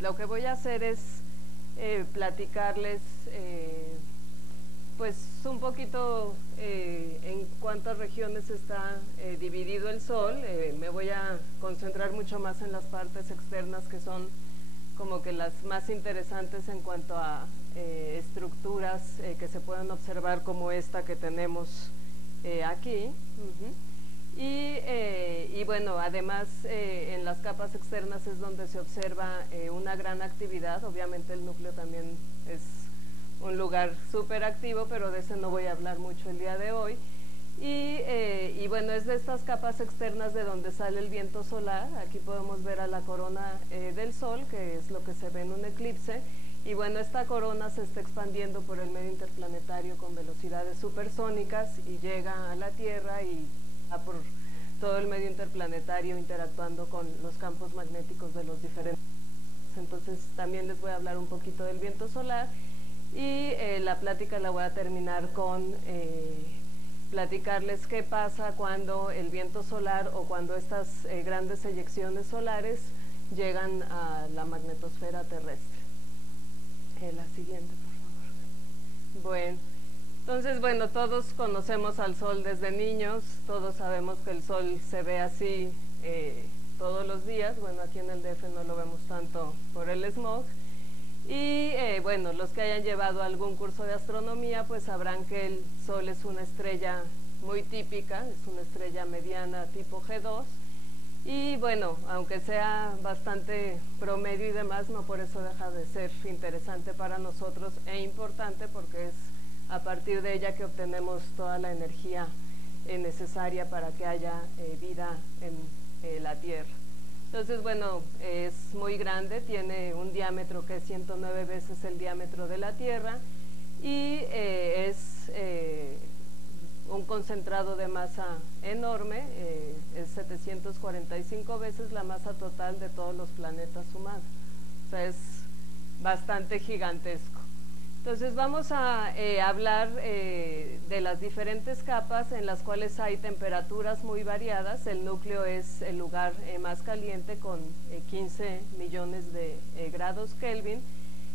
Lo que voy a hacer es platicarles pues un poquito en cuántas regiones está dividido el Sol. Me voy a concentrar mucho más en las partes externas, que son como que las más interesantes en cuanto a estructuras que se pueden observar, como esta que tenemos aquí. Y bueno, además en las capas externas es donde se observa una gran actividad. Obviamente el núcleo también es un lugar súper activo, pero de ese no voy a hablar mucho el día de hoy. Y bueno, es de estas capas externas de donde sale el viento solar. Aquí podemos ver a la corona del Sol, que es lo que se ve en un eclipse. Y bueno, esta corona se está expandiendo por el medio interplanetario con velocidades supersónicas y llega a la Tierra y va por todo el medio interplanetario interactuando con los campos magnéticos de los diferentes. Entonces también les voy a hablar un poquito del viento solar, y la plática la voy a terminar con platicarles qué pasa cuando el viento solar o cuando estas grandes eyecciones solares llegan a la magnetosfera terrestre. La siguiente, por favor. Bueno, entonces, bueno, todos conocemos al Sol desde niños, todos sabemos que el Sol se ve así todos los días. Bueno, aquí en el DF no lo vemos tanto por el smog. Y bueno, los que hayan llevado algún curso de astronomía pues sabrán que el Sol es una estrella muy típica, es una estrella mediana tipo G2, y bueno, aunque sea bastante promedio y demás, no por eso deja de ser interesante para nosotros e importante, porque es a partir de ella que obtenemos toda la energía necesaria para que haya vida en la Tierra. Entonces, bueno, es muy grande, tiene un diámetro que es 109 veces el diámetro de la Tierra, y es un concentrado de masa enorme, es 745 veces la masa total de todos los planetas sumados. O sea, es bastante gigantesco. Entonces vamos a hablar de las diferentes capas en las cuales hay temperaturas muy variadas. El núcleo es el lugar más caliente, con 15 millones de grados Kelvin,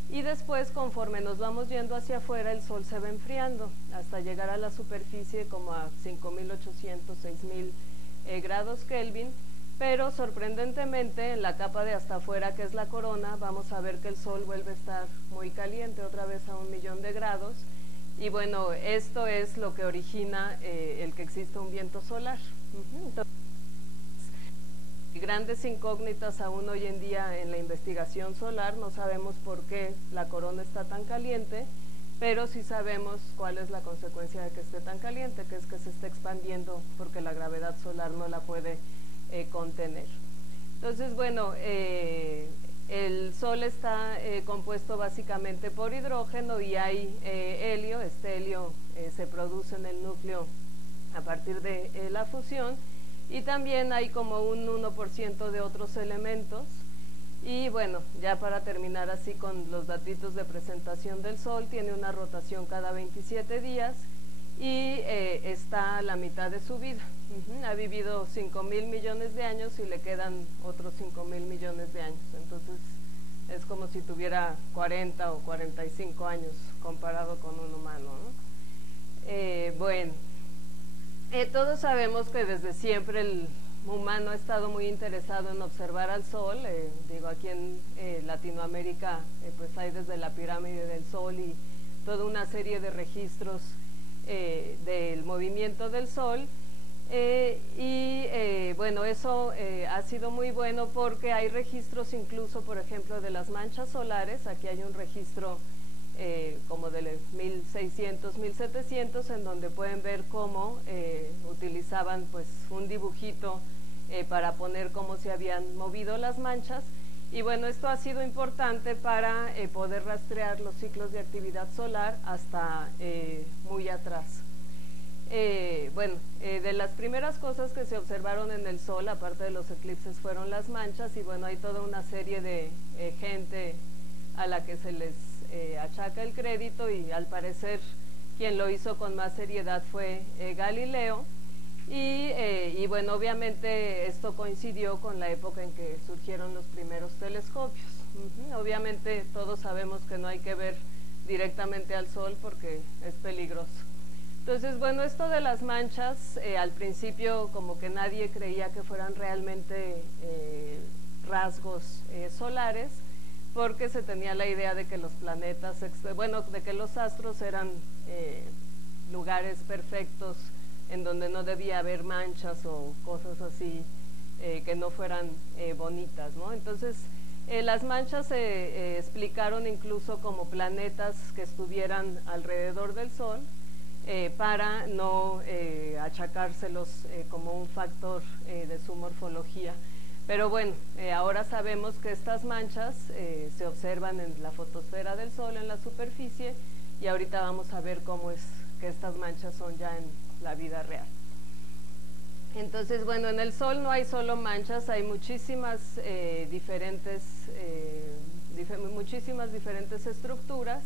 y después, conforme nos vamos yendo hacia afuera, el Sol se va enfriando hasta llegar a la superficie como a 5.800, 6.000 grados Kelvin. Pero sorprendentemente en la capa de hasta afuera, que es la corona, vamos a ver que el Sol vuelve a estar muy caliente, otra vez a 1.000.000 de grados. Y bueno, esto es lo que origina el que exista un viento solar. Entonces, grandes incógnitas aún hoy en día en la investigación solar. No sabemos por qué la corona está tan caliente, pero sí sabemos cuál es la consecuencia de que esté tan caliente, que es que se está expandiendo porque la gravedad solar no la puede contener. Entonces, bueno, el Sol está compuesto básicamente por hidrógeno y hay helio. Este helio se produce en el núcleo a partir de la fusión, y también hay como un 1% de otros elementos. Y bueno, ya para terminar así con los datitos de presentación del Sol, tiene una rotación cada 27 días y está a la mitad de su vida. Ha vivido 5.000 millones de años y le quedan otros 5.000 millones de años. Entonces es como si tuviera 40 o 45 años comparado con un humano, ¿no? Bueno, todos sabemos que desde siempre el humano ha estado muy interesado en observar al Sol. Digo, aquí en Latinoamérica pues hay desde la pirámide del Sol y toda una serie de registros del movimiento del Sol. Bueno, eso ha sido muy bueno, porque hay registros incluso, por ejemplo, de las manchas solares. Aquí hay un registro como de 1600, 1700, en donde pueden ver cómo utilizaban pues un dibujito para poner cómo se habían movido las manchas. Y bueno, esto ha sido importante para poder rastrear los ciclos de actividad solar hasta muy atrás. Bueno, de las primeras cosas que se observaron en el Sol, aparte de los eclipses, fueron las manchas. Y bueno, hay toda una serie de gente a la que se les achaca el crédito, y al parecer quien lo hizo con más seriedad fue Galileo. Y bueno, obviamente esto coincidió con la época en que surgieron los primeros telescopios. Obviamente todos sabemos que no hay que ver directamente al sol porque es peligroso. Entonces, bueno, esto de las manchas, al principio como que nadie creía que fueran realmente rasgos solares, porque se tenía la idea de que los planetas, de que los astros eran lugares perfectos en donde no debía haber manchas o cosas así que no fueran bonitas, ¿no? Entonces, las manchas se explicaron incluso como planetas que estuvieran alrededor del Sol, para no achacárselos como un factor de su morfología. Pero bueno, ahora sabemos que estas manchas se observan en la fotosfera del Sol, en la superficie, y ahorita vamos a ver cómo es que estas manchas son ya en la vida real. Entonces, bueno, en el Sol no hay solo manchas, hay muchísimas diferentes estructuras,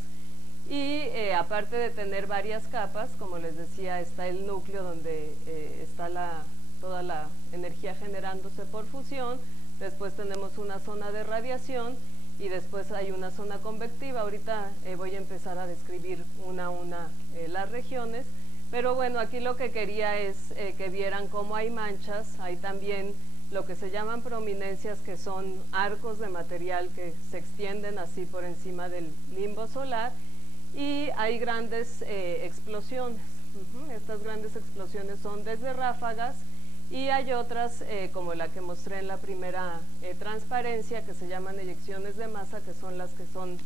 y aparte de tener varias capas, como les decía, está el núcleo donde está toda la energía generándose por fusión. Después tenemos una zona de radiación y después hay una zona convectiva. Ahorita voy a empezar a describir una a una las regiones, pero bueno, aquí lo que quería es que vieran cómo hay manchas. Hay también lo que se llaman prominencias, que son arcos de material que se extienden así por encima del limbo solar, y hay grandes explosiones. Estas grandes explosiones son desde ráfagas, y hay otras como la que mostré en la primera transparencia, que se llaman eyecciones de masa, que son las que son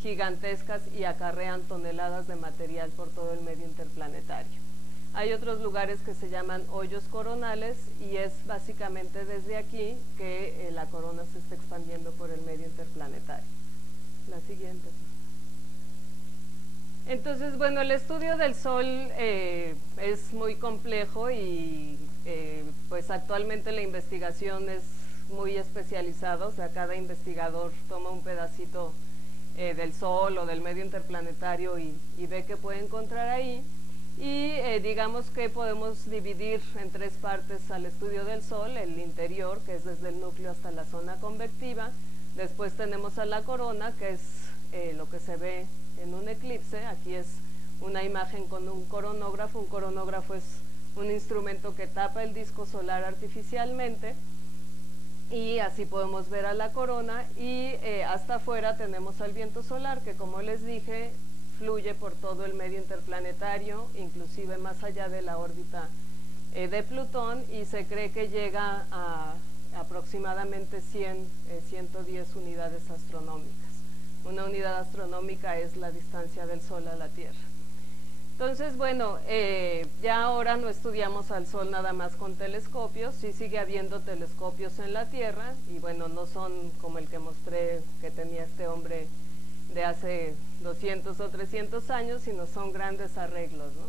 gigantescas y acarrean toneladas de material por todo el medio interplanetario. Hay otros lugares que se llaman hoyos coronales, y es básicamente desde aquí que la corona se está expandiendo por el medio interplanetario. La siguiente. Entonces, bueno, el estudio del Sol es muy complejo, y pues actualmente la investigación es muy especializada. O sea, cada investigador toma un pedacito del Sol o del medio interplanetario y ve qué puede encontrar ahí, y digamos que podemos dividir en tres partes al estudio del Sol: el interior, que es desde el núcleo hasta la zona convectiva; después tenemos a la corona, que es lo que se ve en un eclipse. Aquí es una imagen con un coronógrafo. Un coronógrafo es un instrumento que tapa el disco solar artificialmente, y así podemos ver a la corona. Y hasta afuera tenemos al viento solar, que, como les dije, fluye por todo el medio interplanetario, inclusive más allá de la órbita de Plutón, y se cree que llega a aproximadamente 110 unidades astronómicas. Una unidad astronómica es la distancia del Sol a la Tierra. Entonces, bueno, ya ahora no estudiamos al Sol nada más con telescopios. Sí sigue habiendo telescopios en la Tierra, y bueno, no son como el que mostré que tenía este hombre de hace 200 o 300 años, sino son grandes arreglos, ¿no?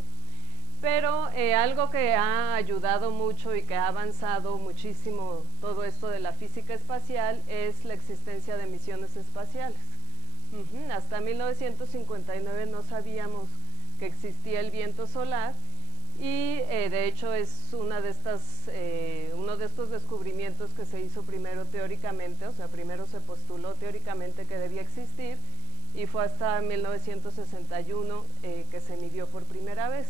Pero algo que ha ayudado mucho y que ha avanzado muchísimo todo esto de la física espacial es la existencia de misiones espaciales. Hasta 1959 no sabíamos que existía el viento solar, y de hecho es uno de estos descubrimientos que se hizo primero teóricamente. O sea, primero se postuló teóricamente que debía existir, y fue hasta 1961 que se midió por primera vez.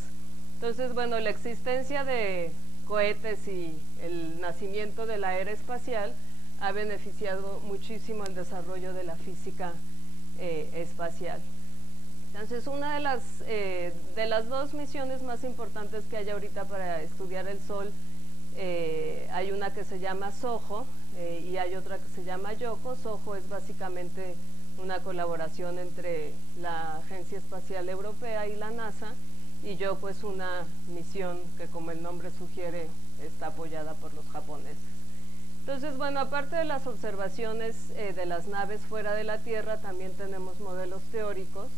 Entonces, bueno, la existencia de cohetes y el nacimiento de la era espacial ha beneficiado muchísimo el desarrollo de la física espacial. Entonces, una de las dos misiones más importantes que hay ahorita para estudiar el Sol, hay una que se llama SOHO y hay otra que se llama YOHO. SOHO es básicamente una colaboración entre la Agencia Espacial Europea y la NASA, y YOHO es una misión que, como el nombre sugiere, está apoyada por los japoneses. Entonces, bueno, aparte de las observaciones de las naves fuera de la Tierra, también tenemos modelos teóricos.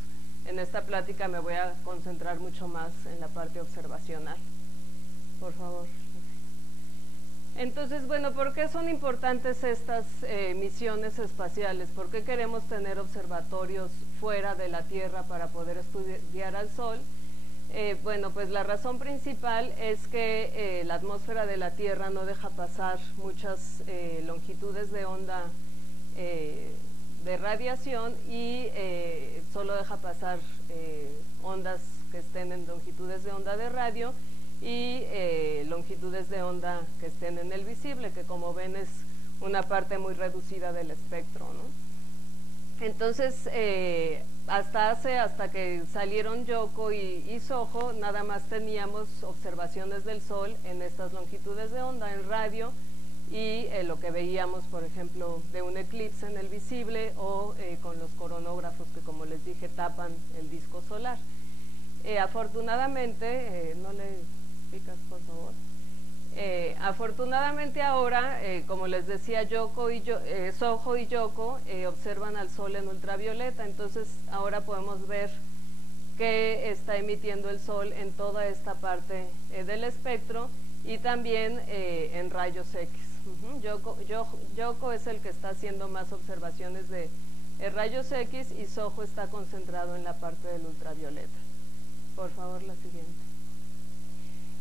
En esta plática me voy a concentrar mucho más en la parte observacional. Por favor. Entonces, bueno, ¿por qué son importantes estas misiones espaciales? ¿Por qué queremos tener observatorios fuera de la Tierra para poder estudiar al Sol? Bueno, pues la razón principal es que la atmósfera de la Tierra no deja pasar muchas longitudes de onda de radiación y solo deja pasar ondas que estén en longitudes de onda de radio y longitudes de onda que estén en el visible, que como ven es una parte muy reducida del espectro, ¿no? Entonces, hasta que salieron Yoko y Soho, nada más teníamos observaciones del Sol en estas longitudes de onda en radio y lo que veíamos, por ejemplo, de un eclipse en el visible o con los coronógrafos que, como les dije, tapan el disco solar. Afortunadamente, no le picas, por favor. Afortunadamente ahora, como les decía, Soho y Yoko observan al Sol en ultravioleta, entonces ahora podemos ver que está emitiendo el Sol en toda esta parte del espectro y también en rayos X. Yoko es el que está haciendo más observaciones de rayos X y Soho está concentrado en la parte del ultravioleta. Por favor, la siguiente.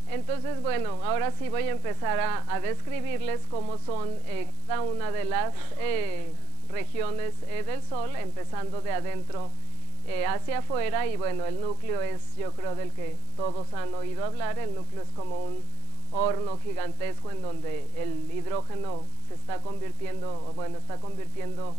Entonces, bueno, ahora sí voy a empezar a describirles cómo son cada una de las regiones del Sol, empezando de adentro hacia afuera, y bueno, el núcleo es, yo creo, del que todos han oído hablar. El núcleo es como un horno gigantesco en donde el hidrógeno se está convirtiendo, está convirtiéndose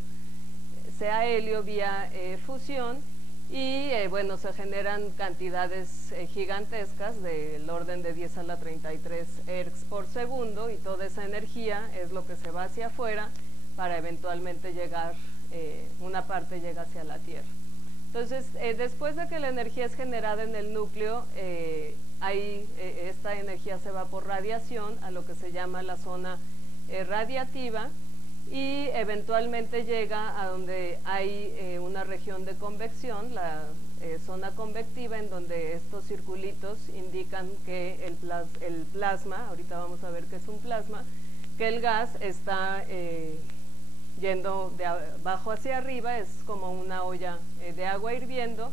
a helio vía fusión, y bueno, se generan cantidades gigantescas del orden de 10 a la 33 ergs por segundo, y toda esa energía es lo que se va hacia afuera para eventualmente llegar, una parte llega hacia la Tierra. Entonces, después de que la energía es generada en el núcleo, esta energía se va por radiación a lo que se llama la zona radiativa, y eventualmente llega a donde hay una región de convección, la zona convectiva, en donde estos circulitos indican que el plasma, ahorita vamos a ver qué es un plasma, que el gas está yendo de abajo hacia arriba, es como una olla de agua hirviendo,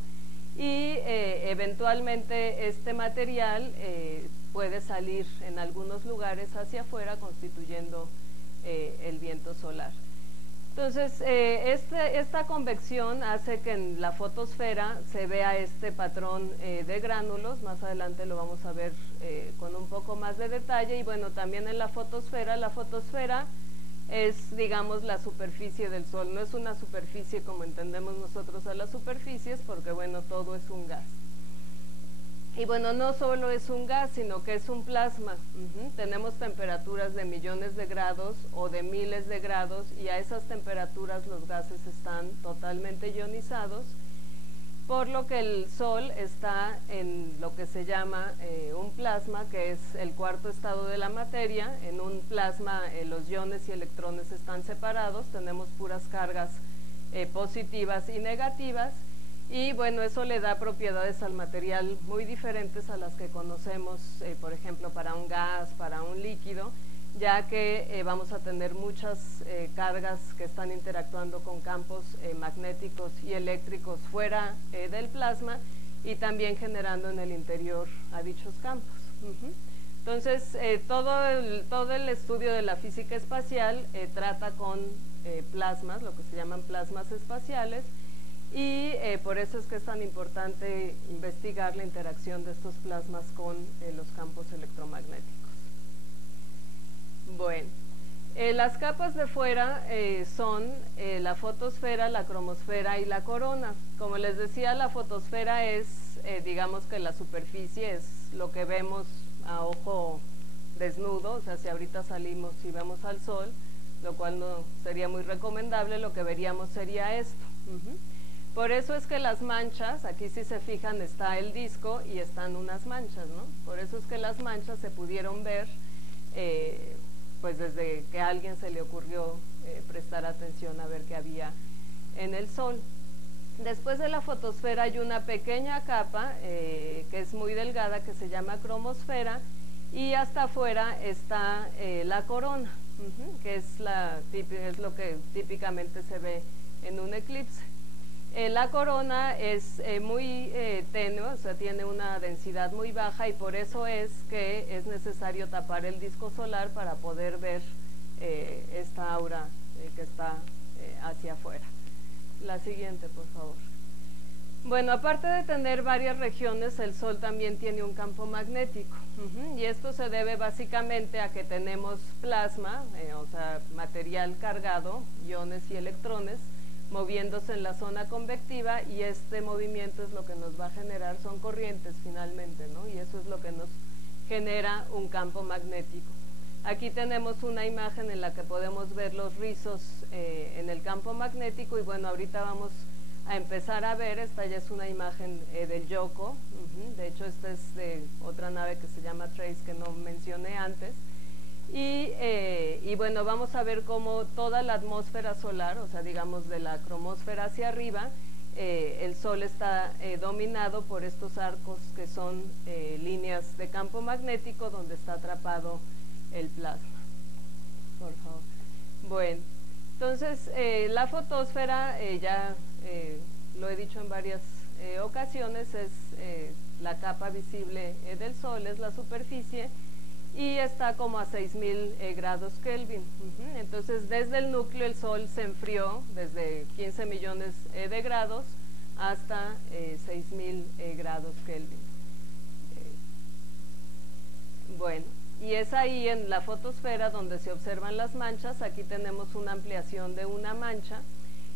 y eventualmente este material puede salir en algunos lugares hacia afuera, constituyendo el viento solar. Entonces, esta convección hace que en la fotosfera se vea este patrón de gránulos. Más adelante lo vamos a ver con un poco más de detalle. Y bueno, también en la fotosfera es, digamos, la superficie del Sol. No es una superficie como entendemos nosotros a las superficies, porque bueno, todo es un gas. Y bueno, no solo es un gas, sino que es un plasma. Tenemos temperaturas de millones de grados o de miles de grados, y a esas temperaturas los gases están totalmente ionizados, por lo que el Sol está en lo que se llama un plasma, que es el cuarto estado de la materia. En un plasma los iones y electrones están separados, tenemos puras cargas positivas y negativas, y bueno, eso le da propiedades al material muy diferentes a las que conocemos, por ejemplo, para un gas, para un líquido, ya que vamos a tener muchas cargas que están interactuando con campos magnéticos y eléctricos fuera del plasma, y también generando en el interior a dichos campos. Entonces, todo el estudio de la física espacial trata con plasmas, lo que se llaman plasmas espaciales, y por eso es que es tan importante investigar la interacción de estos plasmas con los campos electromagnéticos. Bueno, las capas de fuera son la fotosfera, la cromosfera y la corona. Como les decía, la fotosfera es, digamos que la superficie, es lo que vemos a ojo desnudo. O sea, si ahorita salimos y vemos al Sol, lo cual no sería muy recomendable, lo que veríamos sería esto. Por eso es que las manchas, aquí si se fijan está el disco y están unas manchas, ¿no? Por eso es que las manchas se pudieron ver pues desde que a alguien se le ocurrió prestar atención a ver qué había en el Sol. Después de la fotosfera hay una pequeña capa que es muy delgada, que se llama cromosfera, y hasta afuera está la corona, que es lo que típicamente se ve en un eclipse. La corona es muy tenue, o sea, tiene una densidad muy baja, y por eso es que es necesario tapar el disco solar para poder ver esta aura que está hacia afuera. La siguiente, por favor. Bueno, aparte de tener varias regiones, el Sol también tiene un campo magnético, y esto se debe básicamente a que tenemos plasma, o sea, material cargado, iones y electrones, moviéndose en la zona convectiva, y este movimiento es lo que nos va a generar, son corrientes finalmente, ¿no? Y eso es lo que nos genera un campo magnético. Aquí tenemos una imagen en la que podemos ver los rizos en el campo magnético, y bueno, ahorita vamos a empezar a ver, esta ya es una imagen del Yoco, de hecho esta es de otra nave que se llama Trace, que no mencioné antes, y bueno, vamos a ver cómo toda la atmósfera solar, o sea, digamos de la cromósfera hacia arriba, el Sol está dominado por estos arcos que son líneas de campo magnético donde está atrapado el plasma. Por favor. Bueno, entonces la fotosfera, ya lo he dicho en varias ocasiones, es la capa visible del Sol, es la superficie, y está como a 6000 grados Kelvin. Entonces desde el núcleo el Sol se enfrió desde 15 millones de grados hasta 6000 grados Kelvin. Bueno, y es ahí en la fotosfera donde se observan las manchas. Aquí tenemos una ampliación de una mancha,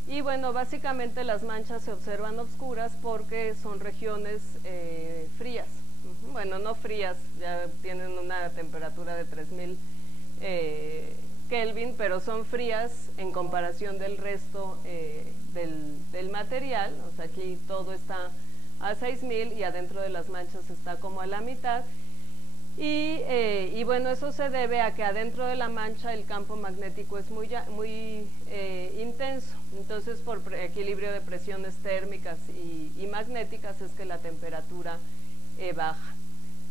y bueno, básicamente las manchas se observan oscuras porque son regiones frías. Bueno, no frías, ya tienen una temperatura de 3000 Kelvin, pero son frías en comparación del resto del material. O sea, aquí todo está a 6000 y adentro de las manchas está como a la mitad. Y bueno, eso se debe a que adentro de la mancha el campo magnético es muy intenso. Entonces, por equilibrio de presiones térmicas y magnéticas es que la temperatura baja.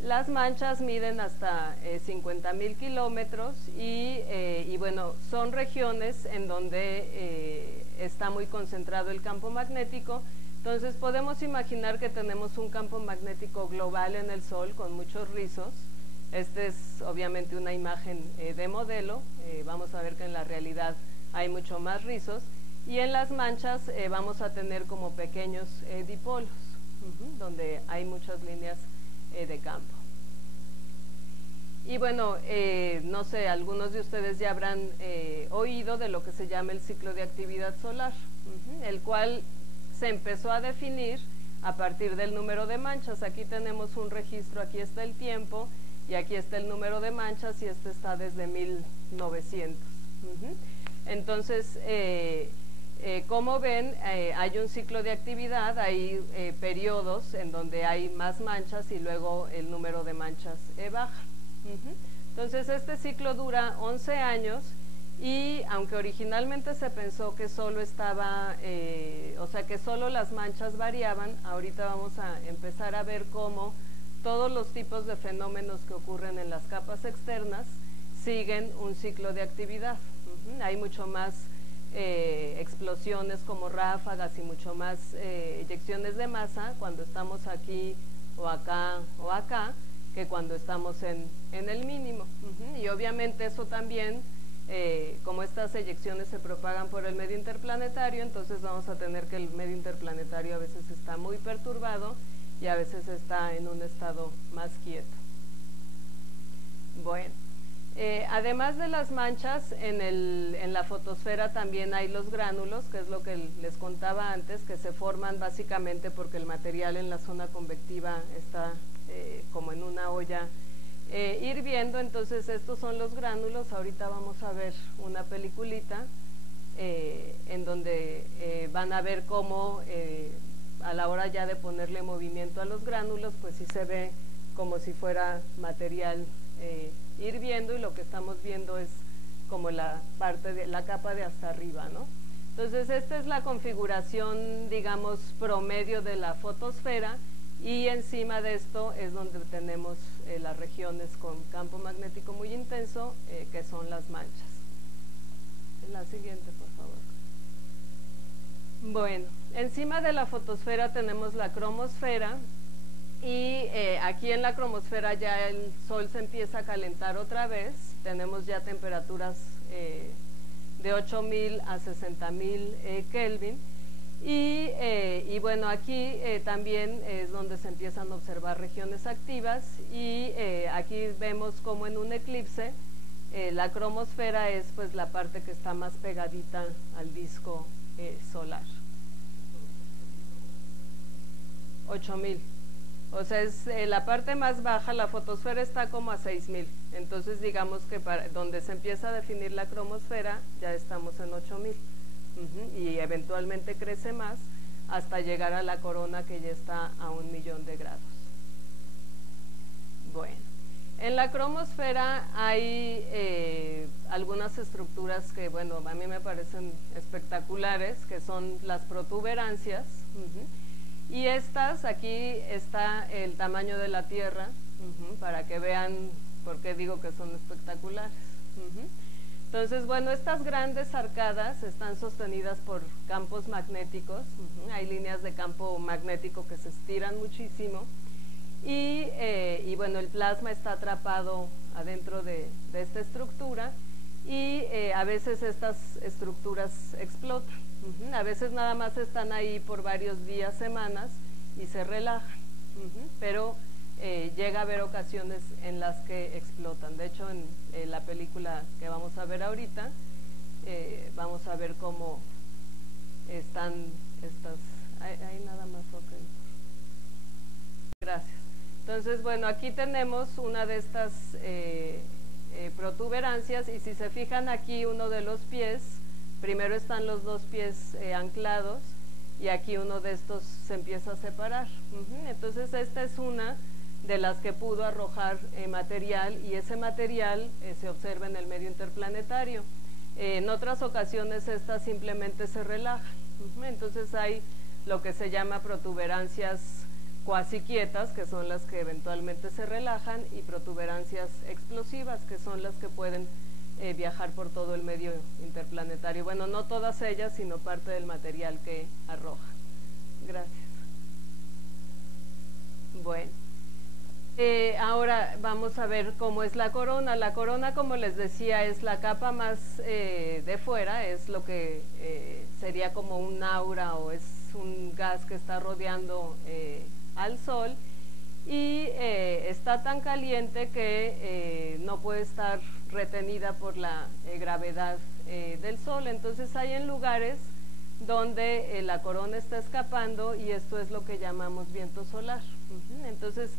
Las manchas miden hasta 50.000 kilómetros y bueno, son regiones en donde está muy concentrado el campo magnético. Entonces podemos imaginar que tenemos un campo magnético global en el Sol con muchos rizos. Esta es obviamente una imagen de modelo, vamos a ver que en la realidad hay mucho más rizos, y en las manchas vamos a tener como pequeños dipolos, donde hay muchas líneas de campo. Y bueno, no sé, algunos de ustedes ya habrán oído de lo que se llama el ciclo de actividad solar, el cual se empezó a definir a partir del número de manchas. Aquí tenemos un registro, aquí está el tiempo, y aquí está el número de manchas, y este está desde 1900. Entonces, como ven, hay un ciclo de actividad, hay periodos en donde hay más manchas y luego el número de manchas baja. Entonces, este ciclo dura 11 años, y aunque originalmente se pensó que solo estaba, o sea, que solo las manchas variaban, ahorita vamos a empezar a ver cómo todos los tipos de fenómenos que ocurren en las capas externas siguen un ciclo de actividad. Hay mucho más explosiones como ráfagas y mucho más eyecciones de masa cuando estamos aquí o acá, que cuando estamos en el mínimo. Y obviamente eso también, como estas eyecciones se propagan por el medio interplanetario, entonces vamos a tener que el medio interplanetario a veces está muy perturbado y a veces está en un estado más quieto. Bueno, además de las manchas, en la fotosfera también hay los gránulos, que es lo que les contaba antes, que se forman básicamente porque el material en la zona convectiva está como en una olla hirviendo. Entonces estos son los gránulos. Ahorita vamos a ver una peliculita en donde van a ver cómo a la hora ya de ponerle movimiento a los gránulos, pues sí se ve como si fuera material hirviendo, y lo que estamos viendo es como la parte de la capa de hasta arriba, ¿no? Entonces esta es la configuración, digamos, promedio de la fotosfera, y encima de esto es donde tenemos las regiones con campo magnético muy intenso, que son las manchas. En la siguiente, por favor. Bueno, encima de la fotosfera tenemos la cromosfera, y aquí en la cromosfera ya el Sol se empieza a calentar otra vez. Tenemos ya temperaturas de 8000 a 60.000 Kelvin, Y bueno, aquí también es donde se empiezan a observar regiones activas y aquí vemos como en un eclipse la cromosfera es pues la parte que está más pegadita al disco solar. 8000. O sea, es la parte más baja, la fotosfera está como a 6000. Entonces digamos que donde se empieza a definir la cromosfera ya estamos en 8000. Y eventualmente crece más hasta llegar a la corona que ya está a 1.000.000 de grados. Bueno, en la cromosfera hay algunas estructuras que, bueno, a mí me parecen espectaculares, que son las protuberancias. Y estas, aquí está el tamaño de la Tierra, para que vean por qué digo que son espectaculares. Entonces, bueno, estas grandes arcadas están sostenidas por campos magnéticos, hay líneas de campo magnético que se estiran muchísimo y bueno, el plasma está atrapado adentro de esta estructura y a veces estas estructuras explotan, a veces nada más están ahí por varios días, semanas y se relajan, pero llega a haber ocasiones en las que explotan. De hecho, en la película que vamos a ver ahorita, vamos a ver cómo están estas... Ahí nada más, ok. Gracias. Entonces, bueno, aquí tenemos una de estas protuberancias y si se fijan aquí uno de los pies, primero están los dos pies anclados y aquí uno de estos se empieza a separar. Entonces, esta es una de las que pudo arrojar material y ese material se observa en el medio interplanetario. En otras ocasiones estas simplemente se relajan, entonces hay lo que se llama protuberancias cuasi quietas, que son las que eventualmente se relajan, y protuberancias explosivas, que son las que pueden viajar por todo el medio interplanetario. Bueno, no todas ellas, sino parte del material que arroja. Gracias. Bueno. Ahora vamos a ver cómo es la corona. La corona, como les decía, es la capa más de fuera, es lo que sería como un aura o es un gas que está rodeando al Sol y está tan caliente que no puede estar retenida por la gravedad del Sol. Entonces hay en lugares donde la corona está escapando y esto es lo que llamamos viento solar. Entonces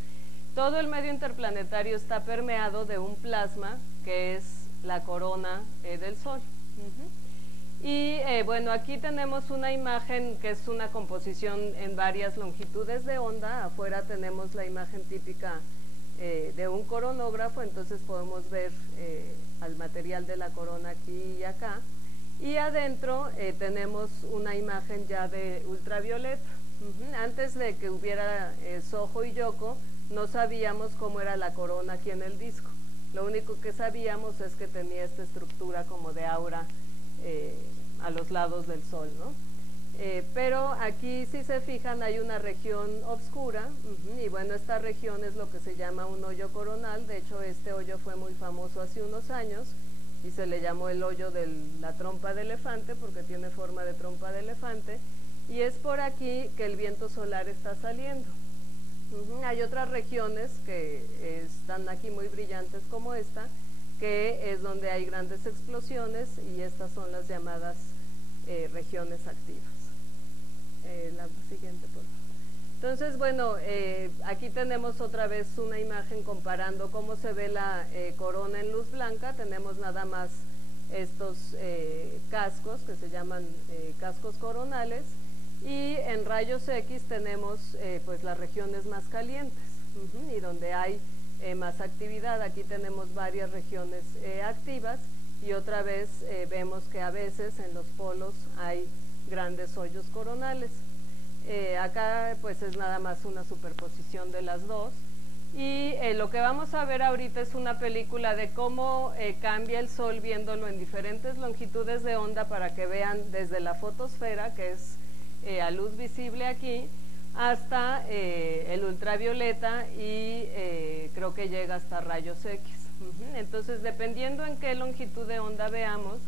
todo el medio interplanetario está permeado de un plasma que es la corona del Sol. Y bueno, aquí tenemos una imagen que es una composición en varias longitudes de onda. Afuera tenemos la imagen típica de un coronógrafo, entonces podemos ver al material de la corona aquí y acá. Y adentro tenemos una imagen ya de ultravioleta. Antes de que hubiera SOHO y YOHKO, no sabíamos cómo era la corona aquí en el disco. Lo único que sabíamos es que tenía esta estructura como de aura a los lados del Sol, ¿no? Pero aquí, si se fijan, hay una región oscura, y bueno, esta región es lo que se llama un hoyo coronal. De hecho, este hoyo fue muy famoso hace unos años y se le llamó el hoyo de la trompa de elefante porque tiene forma de trompa de elefante, y es por aquí que el viento solar está saliendo. Hay otras regiones que están aquí muy brillantes como esta, que es donde hay grandes explosiones, y estas son las llamadas regiones activas. La siguiente, por favor. Entonces, bueno, aquí tenemos otra vez una imagen comparando cómo se ve la corona en luz blanca. Tenemos nada más estos cascos que se llaman cascos coronales, y en rayos X tenemos pues las regiones más calientes y donde hay más actividad. Aquí tenemos varias regiones activas y otra vez vemos que a veces en los polos hay grandes hoyos coronales. Acá pues es nada más una superposición de las dos, y lo que vamos a ver ahorita es una película de cómo cambia el Sol viéndolo en diferentes longitudes de onda, para que vean desde la fotosfera, que es a luz visible aquí, hasta el ultravioleta, y creo que llega hasta rayos X. Entonces, dependiendo en qué longitud de onda veamos,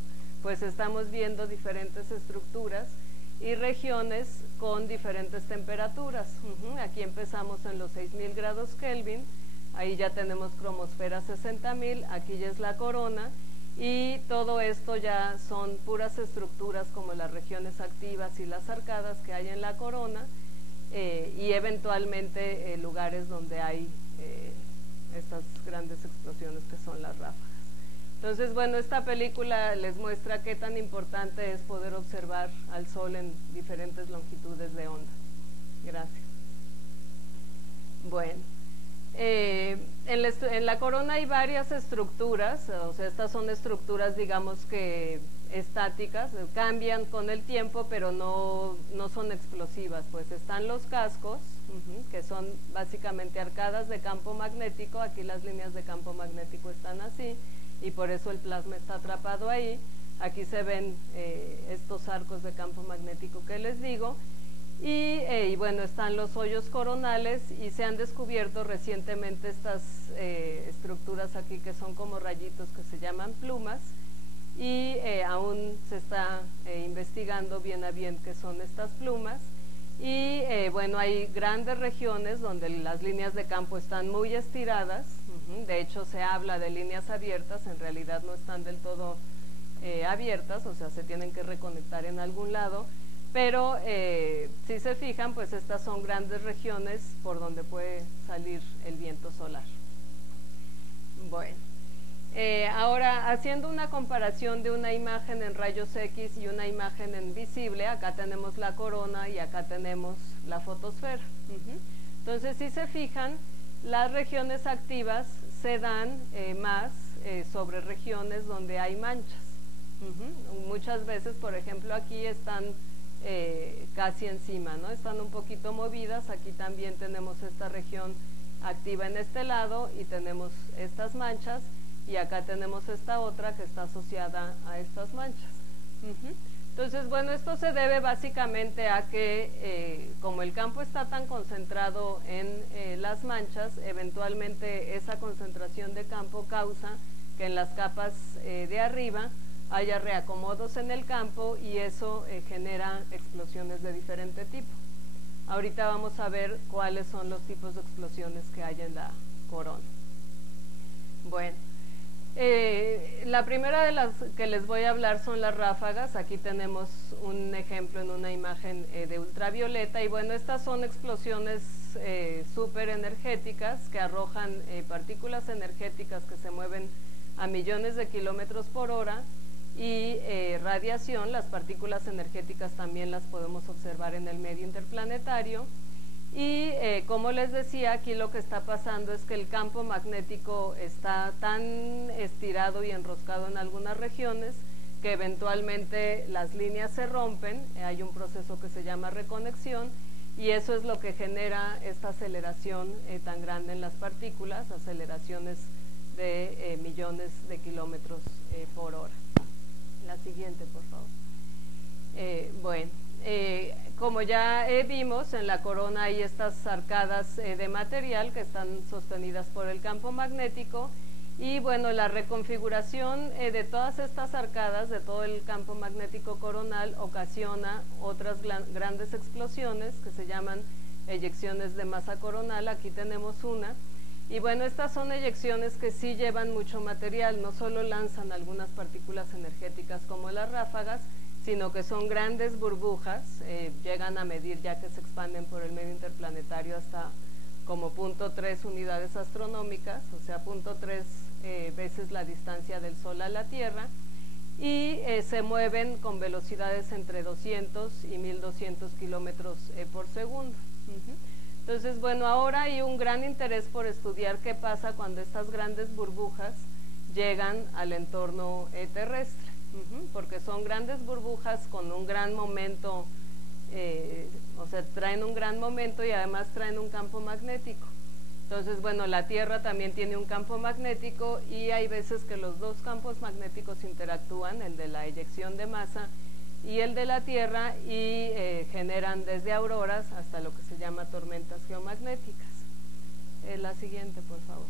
pues estamos viendo diferentes estructuras, y regiones con diferentes temperaturas. Aquí empezamos en los 6000 grados Kelvin, ahí ya tenemos cromosfera 60.000, aquí ya es la corona, y todo esto ya son puras estructuras como las regiones activas y las arcadas que hay en la corona, y eventualmente lugares donde hay estas grandes explosiones que son las ráfagas. Entonces, bueno, esta película les muestra qué tan importante es poder observar al Sol en diferentes longitudes de onda. Gracias. Bueno, en la corona hay varias estructuras, o sea, estas son estructuras, digamos que estáticas, cambian con el tiempo, pero no son explosivas. Pues están los cascos, que son básicamente arcadas de campo magnético. Aquí las líneas de campo magnético están así, y por eso el plasma está atrapado ahí. Aquí se ven estos arcos de campo magnético que les digo, y bueno, están los hoyos coronales, y se han descubierto recientemente estas estructuras aquí que son como rayitos que se llaman plumas, y aún se está investigando bien a bien qué son estas plumas. Y bueno, hay grandes regiones donde las líneas de campo están muy estiradas. De hecho, se habla de líneas abiertas, en realidad no están del todo abiertas, o sea, se tienen que reconectar en algún lado, pero si se fijan, pues estas son grandes regiones por donde puede salir el viento solar. Bueno, ahora, haciendo una comparación de una imagen en rayos X y una imagen en visible, acá tenemos la corona y acá tenemos la fotosfera. Entonces, si se fijan, las regiones activas se dan más sobre regiones donde hay manchas. Muchas veces, por ejemplo, aquí están casi encima, ¿no? Están un poquito movidas. Aquí también tenemos esta región activa en este lado y tenemos estas manchas, y acá tenemos esta otra que está asociada a estas manchas. Entonces, bueno, esto se debe básicamente a que como el campo está tan concentrado en las manchas, eventualmente esa concentración de campo causa que en las capas de arriba haya reacomodos en el campo, y eso genera explosiones de diferente tipo. Ahorita vamos a ver cuáles son los tipos de explosiones que hay en la corona. Bueno, la primera de las que les voy a hablar son las ráfagas. Aquí tenemos un ejemplo en una imagen de ultravioleta, y bueno, estas son explosiones súper energéticas que arrojan partículas energéticas que se mueven a millones de kilómetros por hora, y radiación. Las partículas energéticas también las podemos observar en el medio interplanetario. Y como les decía, aquí lo que está pasando es que el campo magnético está tan estirado y enroscado en algunas regiones que eventualmente las líneas se rompen. Hay un proceso que se llama reconexión, y eso es lo que genera esta aceleración tan grande en las partículas, aceleraciones de millones de kilómetros por hora. La siguiente, por favor. Bueno, como ya vimos, en la corona hay estas arcadas de material que están sostenidas por el campo magnético, y bueno, la reconfiguración de todas estas arcadas, de todo el campo magnético coronal, ocasiona otras grandes explosiones que se llaman eyecciones de masa coronal. Aquí tenemos una. Y bueno, estas son eyecciones que sí llevan mucho material, no solo lanzan algunas partículas energéticas como las ráfagas, sino que son grandes burbujas, llegan a medir, ya que se expanden por el medio interplanetario, hasta como 0.3 unidades astronómicas, o sea, 0.3 veces la distancia del Sol a la Tierra, y se mueven con velocidades entre 200 y 1200 kilómetros por segundo. Entonces, bueno, ahora hay un gran interés por estudiar qué pasa cuando estas grandes burbujas llegan al entorno terrestre, porque son grandes burbujas con un gran momento, o sea, traen un gran momento y además traen un campo magnético. Entonces, bueno, la Tierra también tiene un campo magnético, y hay veces que los dos campos magnéticos interactúan, el de la eyección de masa y el de la Tierra, y generan desde auroras hasta lo que se llama tormentas geomagnéticas. La siguiente, por favor.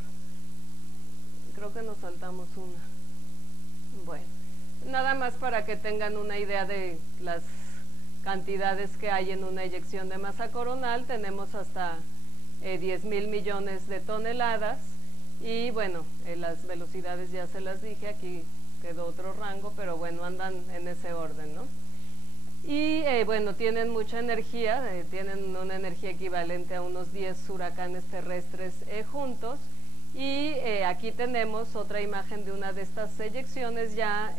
Creo que nos saltamos una. Bueno, nada más para que tengan una idea de las cantidades que hay en una eyección de masa coronal, tenemos hasta 10,000 millones de toneladas, y bueno, las velocidades ya se las dije, aquí quedó otro rango, pero bueno, andan en ese orden, ¿no? Y bueno, tienen mucha energía, tienen una energía equivalente a unos 10 huracanes terrestres juntos. Y aquí tenemos otra imagen de una de estas eyecciones ya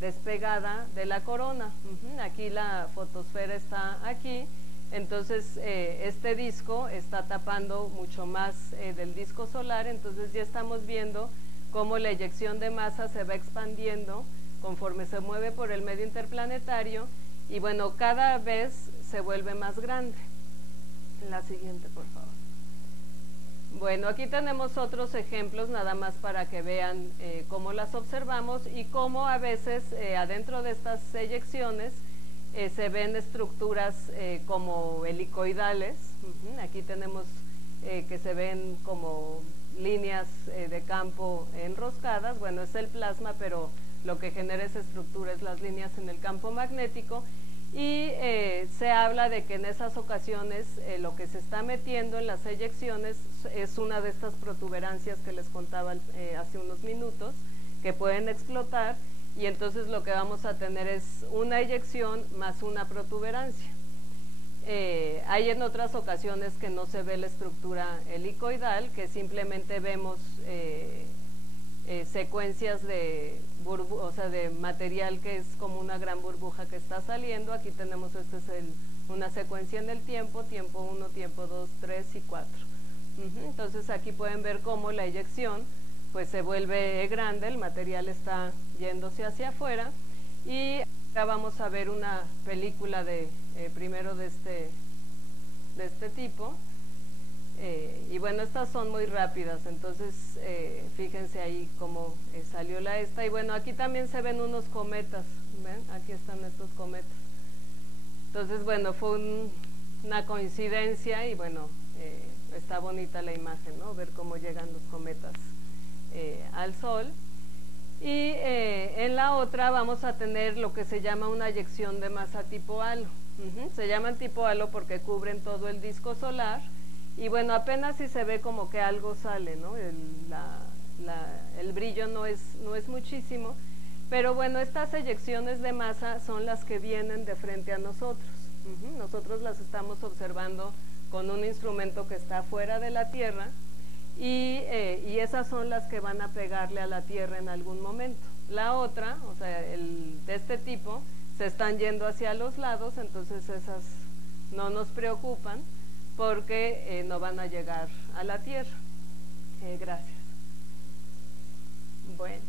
despegada de la corona. Aquí la fotosfera está aquí, entonces este disco está tapando mucho más del disco solar, entonces ya estamos viendo cómo la eyección de masa se va expandiendo conforme se mueve por el medio interplanetario, y bueno, cada vez se vuelve más grande. La siguiente, por favor. Bueno, aquí tenemos otros ejemplos nada más para que vean cómo las observamos y cómo a veces adentro de estas eyecciones se ven estructuras como helicoidales. Aquí tenemos que se ven como líneas de campo enroscadas. Bueno, es el plasma, pero lo que genera esa estructura es las líneas en el campo magnético, y se habla de que en esas ocasiones lo que se está metiendo en las eyecciones es una de estas protuberancias que les contaba hace unos minutos, que pueden explotar, y entonces lo que vamos a tener es una eyección más una protuberancia. Hay en otras ocasiones que no se ve la estructura helicoidal, que simplemente vemos secuencias de de material que es como una gran burbuja que está saliendo. Aquí tenemos, esta es una secuencia en el tiempo 1, tiempo 2, 3 y 4. Entonces aquí pueden ver cómo la eyección pues se vuelve grande, el material está yéndose hacia afuera, y ahora vamos a ver una película primero de este tipo. Y bueno, estas son muy rápidas, entonces fíjense ahí cómo salió y bueno, aquí también se ven unos cometas, ¿ven? Aquí están estos cometas. Entonces bueno, fue una coincidencia, y bueno, está bonita la imagen, ¿no? Ver cómo llegan los cometas al Sol. Y en la otra vamos a tener lo que se llama una eyección de masa tipo halo. Se llaman tipo halo porque cubren todo el disco solar, y bueno, apenas si se ve como que algo sale, ¿no? El brillo no es muchísimo, pero bueno, estas eyecciones de masa son las que vienen de frente a nosotros. Nosotros las estamos observando con un instrumento que está fuera de la Tierra, y esas son las que van a pegarle a la Tierra en algún momento. La otra, o sea, de este tipo, se están yendo hacia los lados, entonces esas no nos preocupan, porque no van a llegar a la Tierra. Gracias. Bueno,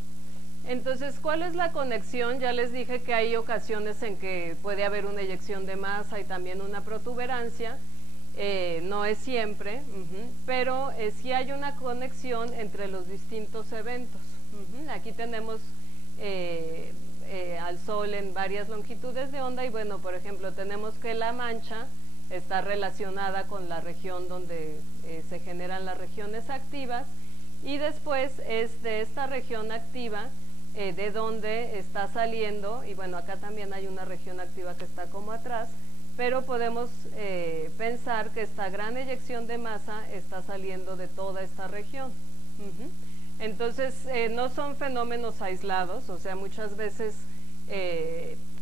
entonces, ¿cuál es la conexión? Ya les dije que hay ocasiones en que puede haber una eyección de masa y también una protuberancia. No es siempre, pero sí hay una conexión entre los distintos eventos. Aquí tenemos al Sol en varias longitudes de onda, y bueno, por ejemplo, tenemos que la mancha está relacionada con la región donde se generan las regiones activas, y después es de esta región activa de donde está saliendo, y bueno, acá también hay una región activa que está como atrás, pero podemos pensar que esta gran eyección de masa está saliendo de toda esta región. Entonces, no son fenómenos aislados, o sea, muchas veces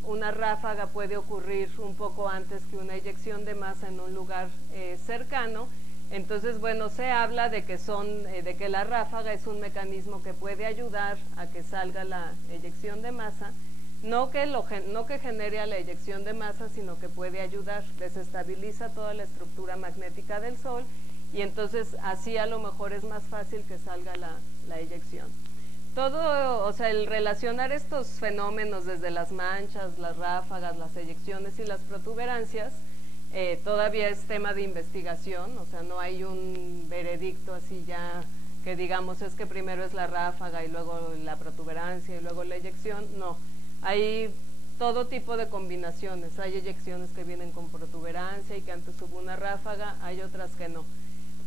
una ráfaga puede ocurrir un poco antes que una eyección de masa en un lugar cercano. Entonces, bueno, se habla de que la ráfaga es un mecanismo que puede ayudar a que salga la eyección de masa, no que genere a la eyección de masa, sino que puede ayudar, desestabiliza toda la estructura magnética del Sol, y entonces así a lo mejor es más fácil que salga la eyección. Todo, o sea, el relacionar estos fenómenos desde las manchas, las ráfagas, las eyecciones y las protuberancias, todavía es tema de investigación, o sea, no hay un veredicto así ya que digamos es que primero es la ráfaga y luego la protuberancia y luego la eyección. No, hay todo tipo de combinaciones. Hay eyecciones que vienen con protuberancia y que antes hubo una ráfaga, hay otras que no.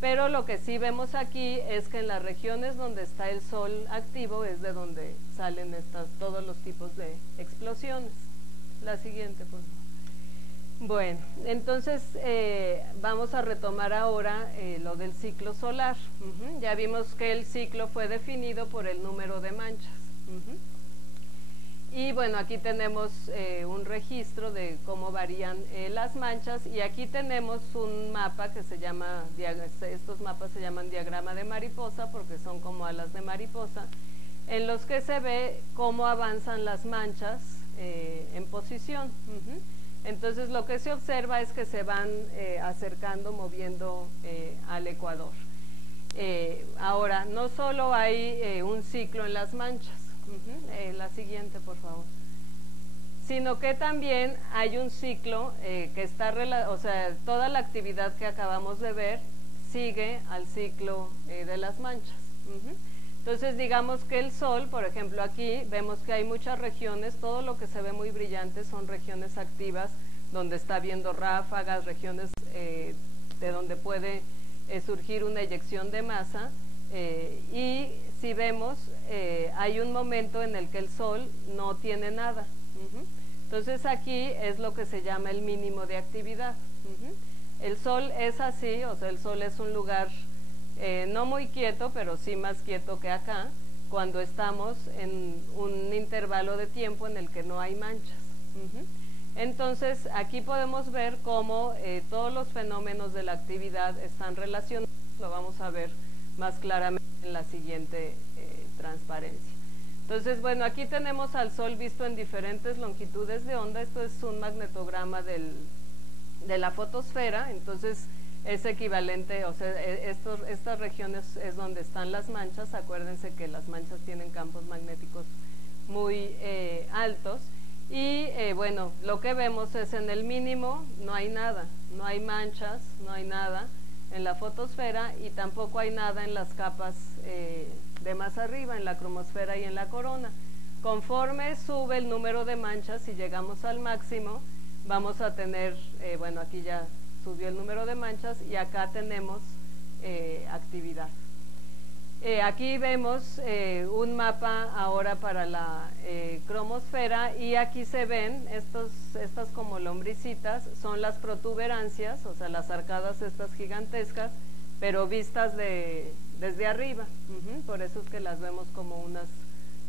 Pero lo que sí vemos aquí es que en las regiones donde está el Sol activo es de donde salen todos los tipos de explosiones. La siguiente, por favor. Bueno, entonces vamos a retomar ahora lo del ciclo solar. Ya vimos que el ciclo fue definido por el número de manchas. Y bueno, aquí tenemos un registro de cómo varían las manchas, y aquí tenemos un mapa que se llama, estos mapas se llaman diagrama de mariposa porque son como alas de mariposa, en los que se ve cómo avanzan las manchas en posición. Entonces lo que se observa es que se van acercando, moviendo al ecuador. Ahora, no solo hay un ciclo en las manchas, la siguiente, por favor, sino que también hay un ciclo que está, o sea, toda la actividad que acabamos de ver sigue al ciclo de las manchas. Entonces digamos que el sol, por ejemplo, aquí vemos que hay muchas regiones, todo lo que se ve muy brillante son regiones activas, donde está viendo ráfagas, regiones de donde puede surgir una eyección de masa, y si vemos, hay un momento en el que el sol no tiene nada. Entonces aquí es lo que se llama el mínimo de actividad. El sol es así, o sea, el sol es un lugar no muy quieto, pero sí más quieto que acá, cuando estamos en un intervalo de tiempo en el que no hay manchas. Entonces aquí podemos ver cómo todos los fenómenos de la actividad están relacionados. Lo vamos a ver más claramente en la siguiente transparencia. Entonces, bueno, aquí tenemos al sol visto en diferentes longitudes de onda. Esto es un magnetograma de la fotosfera. Entonces es equivalente, o sea, estas regiones es donde están las manchas. Acuérdense que las manchas tienen campos magnéticos muy altos. Y bueno, lo que vemos es en el mínimo no hay nada, no hay manchas, no hay nada en la fotosfera, y tampoco hay nada en las capas de más arriba, en la cromosfera y en la corona. Conforme sube el número de manchas, si llegamos al máximo, vamos a tener, bueno, aquí ya subió el número de manchas y acá tenemos actividad. Aquí vemos un mapa ahora para la cromosfera, y aquí se ven estas como lombricitas, son las protuberancias, o sea, las arcadas estas gigantescas, pero vistas desde arriba. Por eso es que las vemos como unas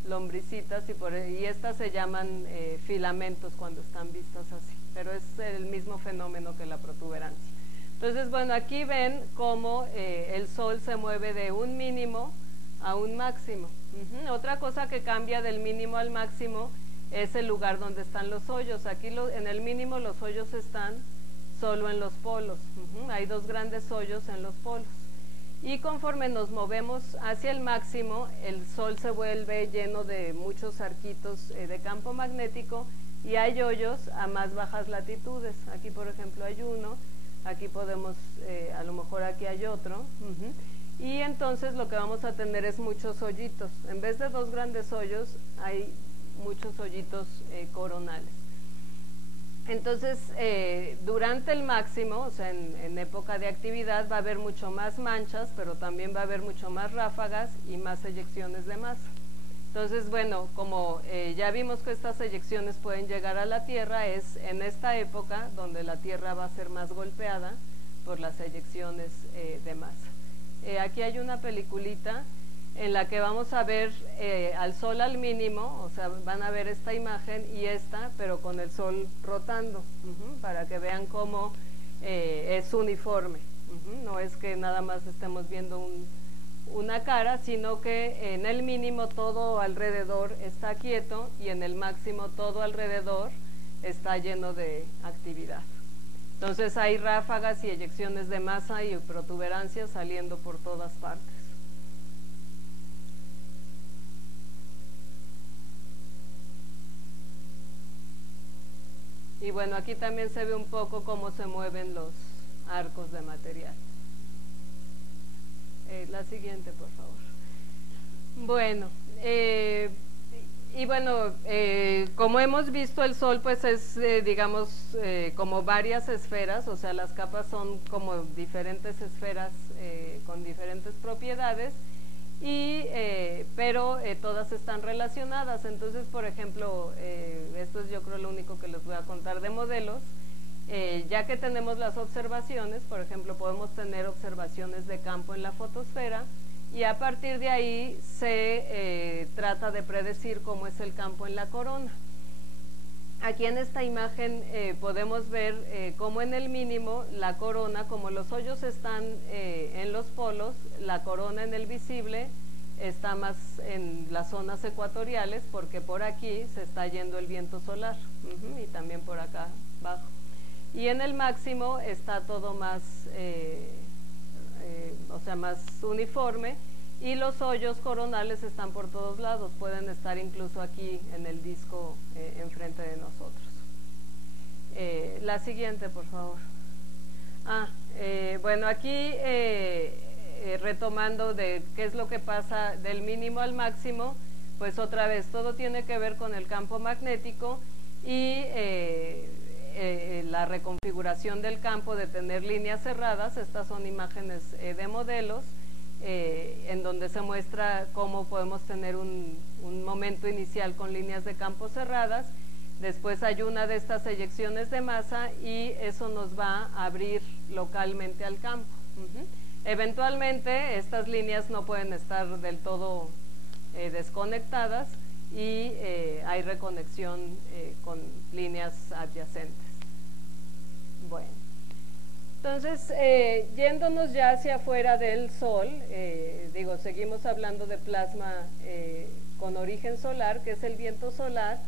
lombricitas, y estas se llaman filamentos cuando están vistas así, pero es el mismo fenómeno que la protuberancia. Entonces, bueno, aquí ven cómo el sol se mueve de un mínimo a un máximo. Otra cosa que cambia del mínimo al máximo es el lugar donde están los hoyos. Aquí en el mínimo los hoyos están solo en los polos. Hay dos grandes hoyos en los polos. Y conforme nos movemos hacia el máximo, el sol se vuelve lleno de muchos arquitos de campo magnético, y hay hoyos a más bajas latitudes. Aquí, por ejemplo, hay uno. Aquí podemos, a lo mejor aquí hay otro, y entonces lo que vamos a tener es muchos hoyitos. En vez de dos grandes hoyos, hay muchos hoyitos coronales. Entonces, durante el máximo, o sea, en época de actividad, va a haber mucho más manchas, pero también va a haber mucho más ráfagas y más eyecciones de masa. Entonces, bueno, como ya vimos que estas eyecciones pueden llegar a la Tierra, es en esta época donde la Tierra va a ser más golpeada por las eyecciones de masa. Aquí hay una peliculita en la que vamos a ver al sol al mínimo, o sea, van a ver esta imagen y esta, pero con el sol rotando, para que vean cómo es uniforme. No es que nada más estemos viendo una cara, sino que en el mínimo todo alrededor está quieto, y en el máximo todo alrededor está lleno de actividad. Entonces hay ráfagas y eyecciones de masa y protuberancias saliendo por todas partes. Y bueno, aquí también se ve un poco cómo se mueven los arcos de material. La siguiente, por favor. Bueno, y bueno, como hemos visto, el Sol pues es, digamos, como varias esferas, o sea, las capas son como diferentes esferas con diferentes propiedades, pero todas están relacionadas. Entonces, por ejemplo, esto es yo creo lo único que les voy a contar de modelos. Ya que tenemos las observaciones, por ejemplo, podemos tener observaciones de campo en la fotosfera y a partir de ahí se trata de predecir cómo es el campo en la corona. Aquí en esta imagen podemos ver cómo en el mínimo la corona, como los hoyos están en los polos, la corona en el visible está más en las zonas ecuatoriales porque por aquí se está yendo el viento solar y también por acá abajo. Y en el máximo está todo más, o sea, más uniforme y los hoyos coronales están por todos lados, pueden estar incluso aquí en el disco enfrente de nosotros. La siguiente, por favor. Bueno, aquí retomando de qué es lo que pasa del mínimo al máximo, pues otra vez todo tiene que ver con el campo magnético y la reconfiguración del campo de tener líneas cerradas. Estas son imágenes de modelos en donde se muestra cómo podemos tener un momento inicial con líneas de campo cerradas, después hay una de estas eyecciones de masa y eso nos va a abrir localmente al campo. Eventualmente estas líneas no pueden estar del todo desconectadas y hay reconexión con líneas adyacentes. Bueno, entonces yéndonos ya hacia afuera del Sol, seguimos hablando de plasma con origen solar, que es el viento solar.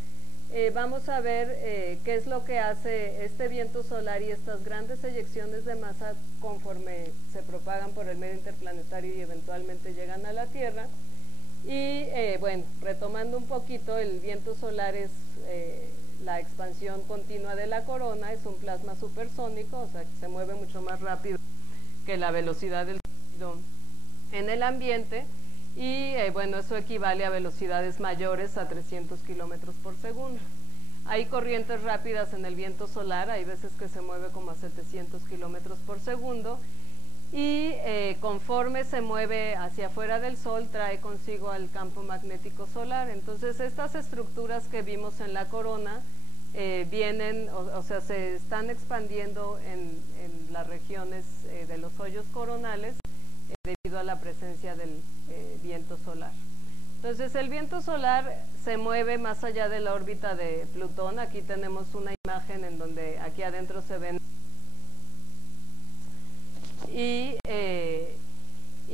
Vamos a ver qué es lo que hace este viento solar y estas grandes eyecciones de masa conforme se propagan por el medio interplanetario y eventualmente llegan a la Tierra. Y bueno, retomando un poquito, el viento solar es la expansión continua de la corona, es un plasma supersónico, o sea que se mueve mucho más rápido que la velocidad del sonido en el ambiente. Y bueno, eso equivale a velocidades mayores a 300 kilómetros por segundo. Hay corrientes rápidas en el viento solar, hay veces que se mueve como a 700 kilómetros por segundo y conforme se mueve hacia afuera del Sol trae consigo al campo magnético solar. Entonces estas estructuras que vimos en la corona vienen, o sea, se están expandiendo en las regiones de los hoyos coronales debido a la presencia del viento solar. Entonces el viento solar se mueve más allá de la órbita de Plutón. Aquí tenemos una imagen en donde aquí adentro se ven y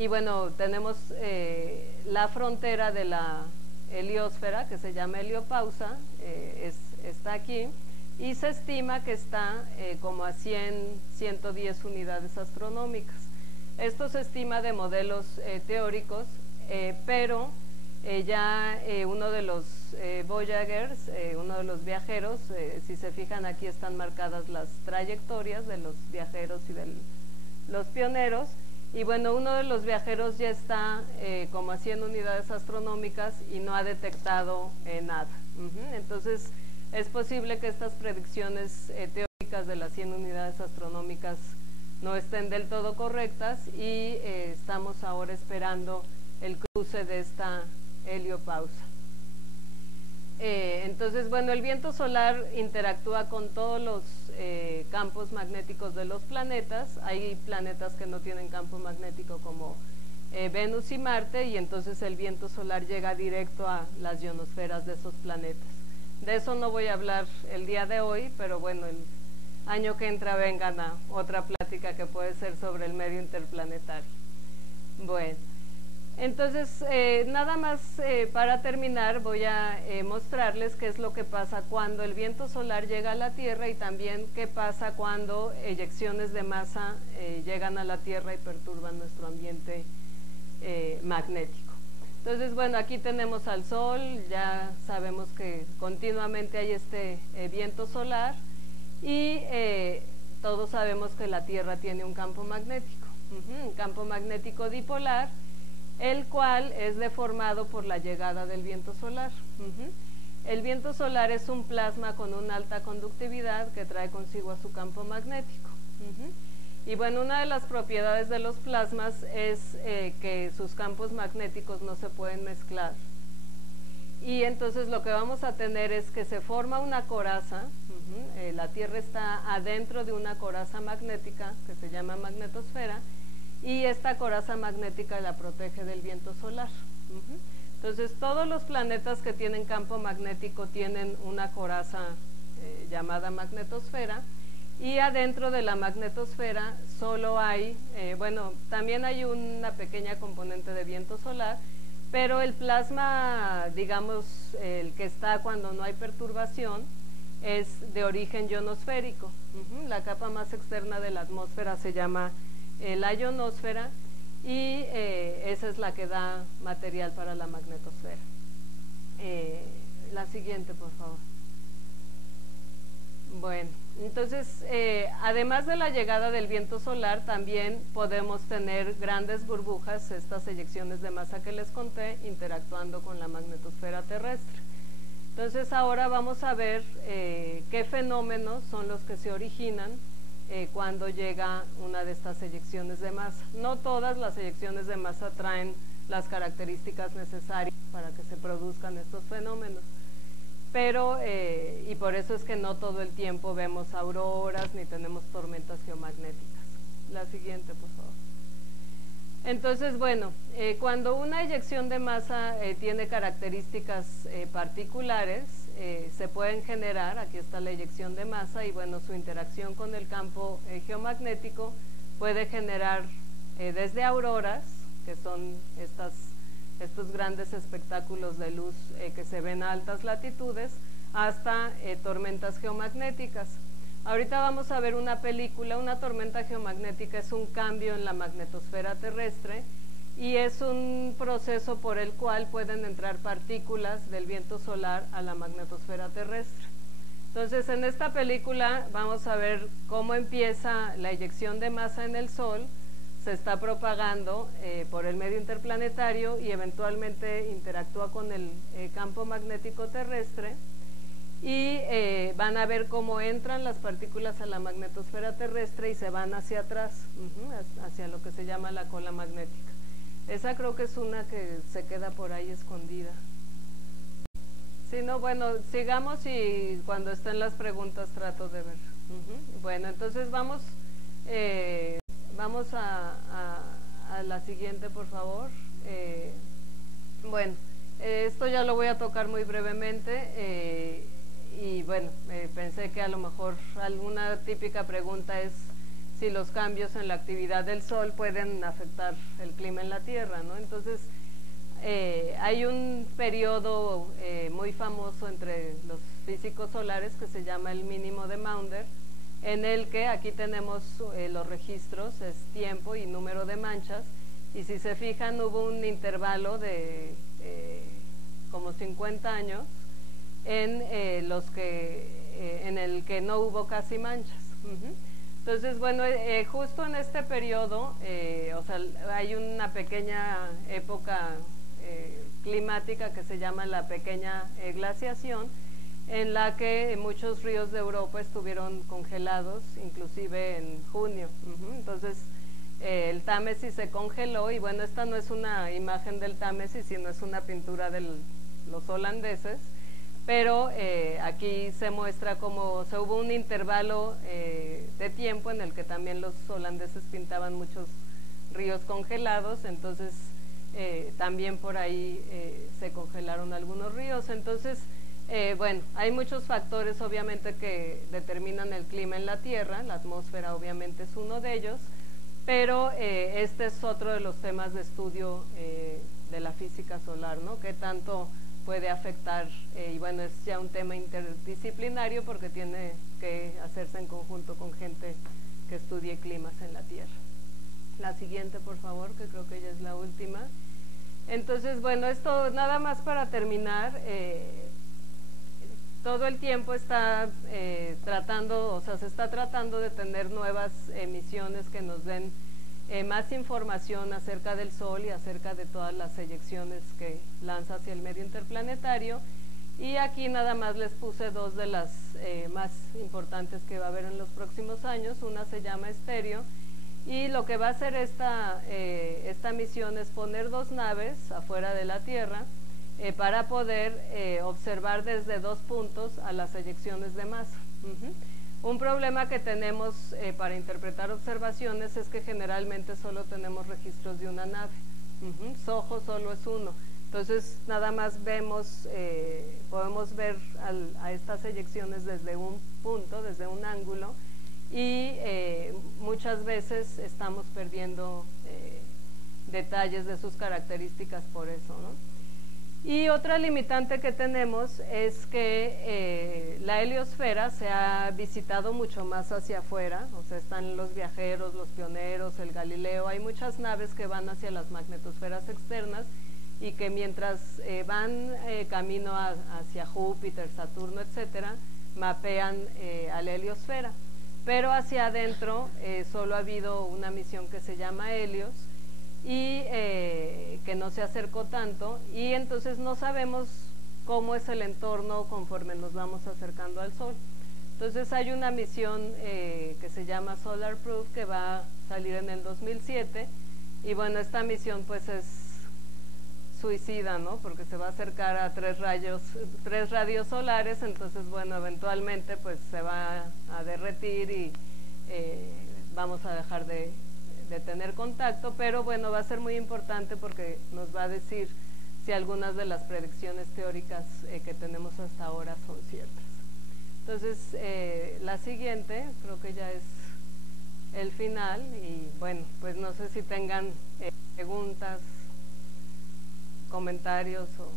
bueno, tenemos la frontera de la heliosfera que se llama heliopausa, está aquí y se estima que está como a 110 unidades astronómicas. Esto se estima de modelos teóricos, pero ya uno de los Voyagers, uno de los viajeros, si se fijan aquí están marcadas las trayectorias de los viajeros y de los pioneros, y bueno, uno de los viajeros ya está como a 100 unidades astronómicas y no ha detectado nada. Entonces es posible que estas predicciones teóricas de las 100 unidades astronómicas no estén del todo correctas y estamos ahora esperando el cruce de esta heliopausa. Entonces, bueno, el viento solar interactúa con todos los campos magnéticos de los planetas. Hay planetas que no tienen campo magnético como Venus y Marte, y entonces el viento solar llega directo a las ionosferas de esos planetas. De eso no voy a hablar el día de hoy, pero bueno, el año que entra vengan a otra plática que puede ser sobre el medio interplanetario. Bueno, entonces nada más para terminar voy a mostrarles qué es lo que pasa cuando el viento solar llega a la Tierra y también qué pasa cuando eyecciones de masa llegan a la Tierra y perturban nuestro ambiente magnético. Entonces, bueno, aquí tenemos al Sol, ya sabemos que continuamente hay este viento solar y todos sabemos que la Tierra tiene un campo magnético, un campo magnético dipolar, el cual es deformado por la llegada del viento solar. El viento solar es un plasma con una alta conductividad que trae consigo a su campo magnético. Y bueno, una de las propiedades de los plasmas es que sus campos magnéticos no se pueden mezclar. y entonces lo que vamos a tener es que se forma una coraza, la Tierra está adentro de una coraza magnética que se llama magnetosfera, y esta coraza magnética la protege del viento solar. Entonces todos los planetas que tienen campo magnético tienen una coraza llamada magnetosfera, y adentro de la magnetosfera solo hay, bueno, también hay una pequeña componente de viento solar, pero el plasma, digamos, el que está cuando no hay perturbación, es de origen ionosférico. La capa más externa de la atmósfera se llama la ionosfera, y esa es la que da material para la magnetosfera. La siguiente, por favor. Bueno, entonces, además de la llegada del viento solar, también podemos tener grandes burbujas, estas eyecciones de masa que les conté, interactuando con la magnetosfera terrestre. Entonces, ahora vamos a ver qué fenómenos son los que se originan cuando llega una de estas eyecciones de masa. No todas las eyecciones de masa traen las características necesarias para que se produzcan estos fenómenos, pero y por eso es que no todo el tiempo vemos auroras ni tenemos tormentas geomagnéticas. La siguiente, por favor. Entonces, bueno, cuando una eyección de masa tiene características particulares, se pueden generar, aquí está la eyección de masa, y bueno, su interacción con el campo geomagnético puede generar desde auroras, que son estos grandes espectáculos de luz que se ven a altas latitudes, hasta tormentas geomagnéticas. Ahorita vamos a ver una película. Una tormenta geomagnética es un cambio en la magnetosfera terrestre, y es un proceso por el cual pueden entrar partículas del viento solar a la magnetosfera terrestre. Entonces, en esta película vamos a ver cómo empieza la eyección de masa en el Sol, se está propagando por el medio interplanetario y eventualmente interactúa con el campo magnético terrestre, y van a ver cómo entran las partículas a la magnetosfera terrestre y se van hacia atrás, hacia lo que se llama la cola magnética. Esa creo que es una que se queda por ahí escondida. Si no, bueno, sigamos, y cuando estén las preguntas trato de ver. Bueno, entonces vamos a la siguiente, por favor. Bueno, esto ya lo voy a tocar muy brevemente, y bueno, pensé que a lo mejor alguna típica pregunta es si los cambios en la actividad del Sol pueden afectar el clima en la Tierra, ¿no? Entonces, hay un periodo muy famoso entre los físicos solares que se llama el mínimo de Maunder, en el que aquí tenemos los registros, es tiempo y número de manchas, y si se fijan hubo un intervalo de como 50 años en el que no hubo casi manchas. Entonces, bueno, justo en este periodo, o sea, hay una pequeña época climática que se llama la pequeña glaciación, en la que muchos ríos de Europa estuvieron congelados, inclusive en junio. Entonces, el Támesis se congeló, y bueno, esta no es una imagen del Támesis, sino es una pintura de los holandeses, pero aquí se muestra cómo hubo un intervalo de tiempo en el que también los holandeses pintaban muchos ríos congelados. Entonces también por ahí se congelaron algunos ríos. Entonces, bueno, hay muchos factores obviamente que determinan el clima en la Tierra. La atmósfera obviamente es uno de ellos, pero este es otro de los temas de estudio de la física solar, ¿no? ¿Qué tanto puede afectar? Y bueno, es ya un tema interdisciplinario porque tiene que hacerse en conjunto con gente que estudie climas en la Tierra. La siguiente, por favor, que creo que ya es la última. Entonces, bueno, esto nada más para terminar. Todo el tiempo está se está tratando de tener nuevas emisiones que nos den más información acerca del Sol y acerca de todas las eyecciones que lanza hacia el medio interplanetario, y aquí nada más les puse dos de las más importantes que va a haber en los próximos años. Una se llama Estéreo, y lo que va a hacer esta misión es poner dos naves afuera de la Tierra, para poder observar desde 2 puntos a las eyecciones de masa. Un problema que tenemos para interpretar observaciones es que generalmente solo tenemos registros de una nave. SOHO solo es uno. Entonces nada más podemos ver a estas eyecciones desde un punto, desde un ángulo, y muchas veces estamos perdiendo detalles de sus características por eso, ¿no? Y otra limitante que tenemos es que la heliosfera se ha visitado mucho más hacia afuera, o sea, están los viajeros, los pioneros, el Galileo, hay muchas naves que van hacia las magnetosferas externas y que mientras van camino hacia Júpiter, Saturno, etcétera, mapean a la heliosfera. Pero hacia adentro solo ha habido una misión que se llama Helios, y que no se acercó tanto, y entonces no sabemos cómo es el entorno conforme nos vamos acercando al Sol. Entonces hay una misión que se llama Solar Proof, que va a salir en el 2007, y bueno, esta misión pues es suicida, ¿no? Porque se va a acercar a 3 radios solares, entonces bueno, eventualmente pues se va a derretir y vamos a dejar de tener contacto, pero bueno, va a ser muy importante porque nos va a decir si algunas de las predicciones teóricas que tenemos hasta ahora son ciertas. Entonces, la siguiente, creo que ya es el final, y bueno, pues no sé si tengan preguntas, comentarios o